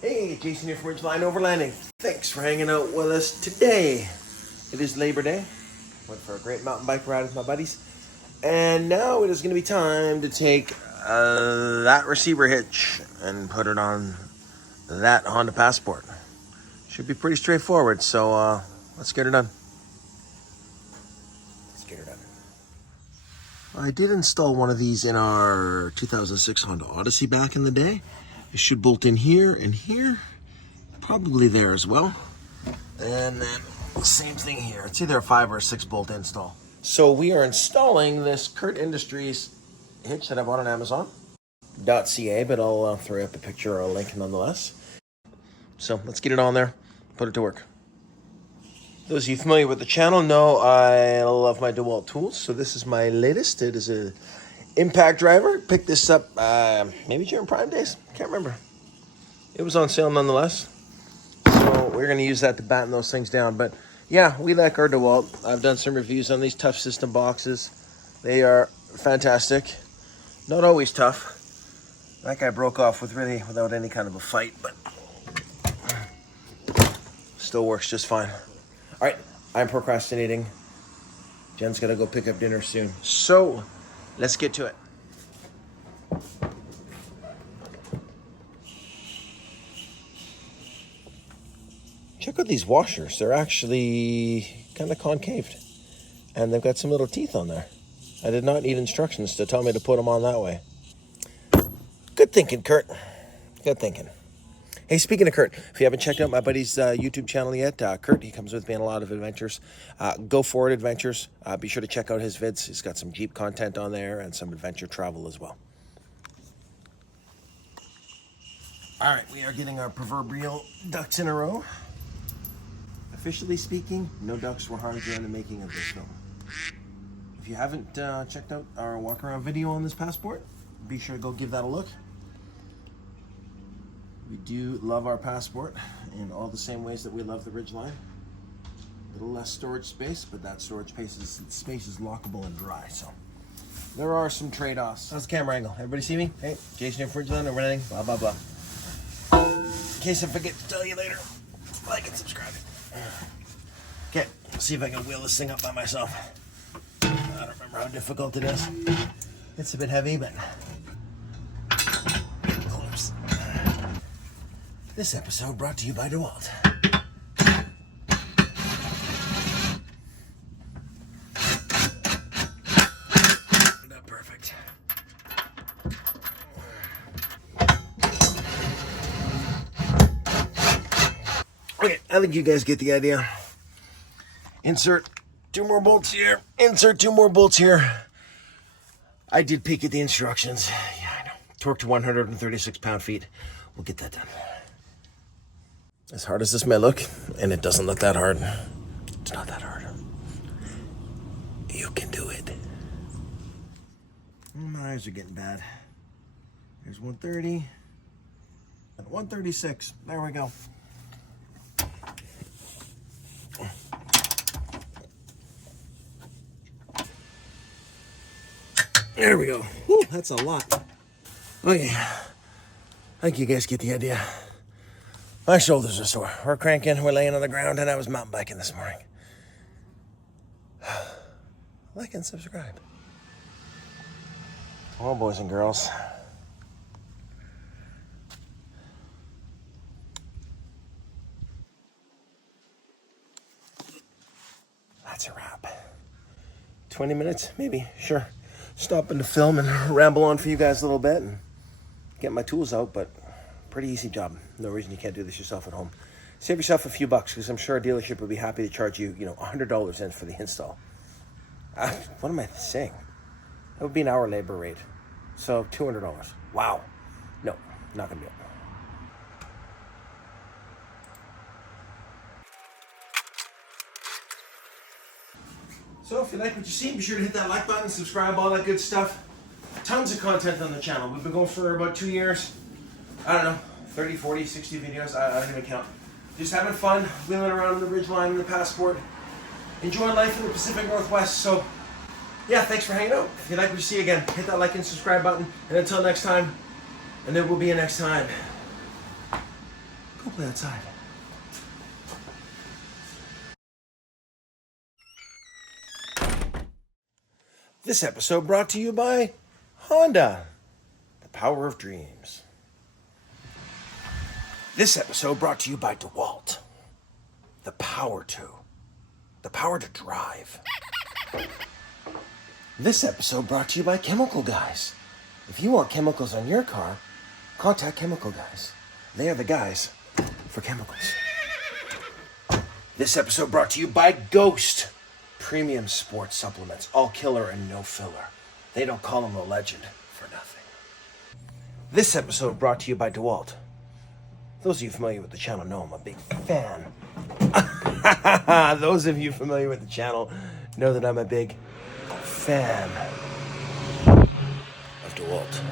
Hey, Jason here from Ridgeline Overlanding. Thanks for hanging out with us today. It is Labor Day. Went for a great mountain bike ride with my buddies. And now it is going to be time to take that receiver hitch and put it on that Honda Passport. Should be pretty straightforward, so let's get it done. I did install one of these in our 2006 Honda Odyssey back in the day. It should bolt in here and here, probably there as well. And then same thing here. It's either a 5 or a 6 bolt install. So we are installing this Kurt Industries hitch that I bought on Amazon.ca, but I'll throw you up a picture or a link nonetheless. So let's get it on there, put it to work. Those of you familiar with the channel know I love my DeWalt tools. So this is my latest. It is a impact driver. Picked this up maybe during Prime Days. Can't remember. It was on sale nonetheless. So we're going to use that to batten those things down. But yeah, we like our DeWalt. I've done some reviews on these tough system boxes. They are fantastic. Not always tough. That guy broke off without any kind of a fight, but still works just fine. All right, I'm procrastinating. Jen's gonna go pick up dinner soon. So, let's get to it. Check out these washers. They're actually kind of concaved. And they've got some little teeth on there. I did not need instructions to tell me to put them on that way. Good thinking, Kurt. Good thinking. Hey, speaking of Kurt, if you haven't checked out my buddy's YouTube channel yet, Kurt, he comes with me on a lot of adventures. Go For It Adventures. Be sure to check out his vids. He's got some Jeep content on there and some adventure travel as well. All right, we are getting our proverbial ducks in a row. Officially speaking, no ducks were harmed during the making of this film. If you haven't checked out our walk around video on this Passport, be sure to go give that a look. We do love our Passport in all the same ways that we love the Ridgeline. A little less storage space, but that storage space is lockable and dry, so there are some trade-offs. How's the camera angle? Everybody see me? Hey, Jason here from Ridgeline, overlanding, blah, blah, blah. In case I forget to tell you later, like and subscribe. Okay, let's see if I can wheel this thing up by myself. I don't remember how difficult it is. It's a bit heavy, but close. This episode brought to you by DeWalt. Not perfect. Okay, I think you guys get the idea. Insert 2 more bolts here. Insert 2 more bolts here. I did peek at the instructions. Yeah, I know. Torque to 136 pound-feet. We'll get that done. As hard as this may look, and it doesn't look that hard. It's not that hard. You can do it. My eyes are getting bad. There's 130. And 136. There we go. There we go. Whew, that's a lot. Okay. I think you guys get the idea. My shoulders are sore. We're cranking, we're laying on the ground, and I was mountain biking this morning. Like and subscribe. Well, boys and girls. That's a wrap. 20 minutes, maybe, sure. Stopping to film and ramble on for you guys a little bit and get my tools out, but pretty easy job. No reason you can't do this yourself at home. Save yourself a few bucks, because I'm sure a dealership would be happy to charge you, $100 in for the install. What am I saying? That would be an hour labor rate. So $200. Wow. No, not gonna do it. So if you like what you see, be sure to hit that like button, subscribe, all that good stuff. Tons of content on the channel. We've been going for about 2 years. I don't know, 30, 40, 60 videos. I don't even count. Just having fun, wheeling around in the Ridgeline and the Passport. Enjoying life in the Pacific Northwest. So yeah, thanks for hanging out. If you like what you see, again, hit that like and subscribe button. And until next time, and there will be a next time, go play outside. This episode brought to you by Honda, the power of dreams. This episode brought to you by DeWalt, the power to drive. This episode brought to you by Chemical Guys. If you want chemicals on your car, contact Chemical Guys. They are the guys for chemicals. This episode brought to you by Ghost, premium sports supplements, all killer and no filler. They don't call them a legend for nothing. This episode brought to you by DeWalt. Those of you familiar with the channel know I'm a big fan. Those of you familiar with the channel know that I'm a big fan of DeWalt.